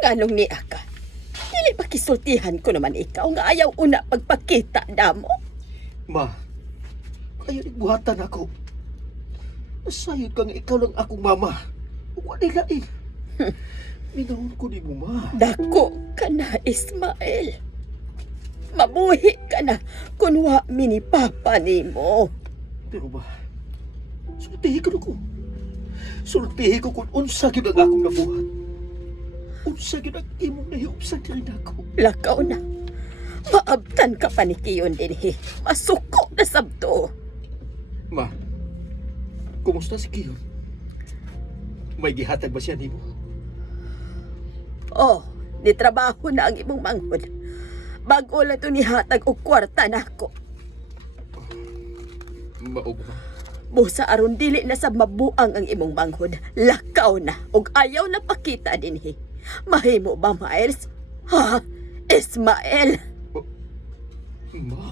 Nganong niya ka? Dili pa kisultihan ko naman ikaw nga ayaw una pagpakita damo. Ma, ayaw buhatan ako. Nasayod ka nga ikaw lang akong mama. Huwag nilain. Minahon ko di mo, ma. Dako ka na, Ismael. Mabuhi ka na kung wa mi ni Papa nimo. Pero ma, sultihi ko na ko. Sultihi ko kung unsa gyud ang akong nabuhat. Unsa gyud ang imong nahiupsan ka rin ako. Lakaw na. Maabtan ka pa ni Kiyon din he. Masuko na sabto. Ma, kumusta si Kiyon? May gihatag ba siya nimo? Oh, nitrabaho na ang imong manghod. Bago lang ito nihatag o kwarta na ako. Mao ba? Busa aron dili na sa mabuang ang imong manghod. Lakaw na ug ayaw na pakita din he. Mahimo ba, Miles? Ha? Ismael? Ma?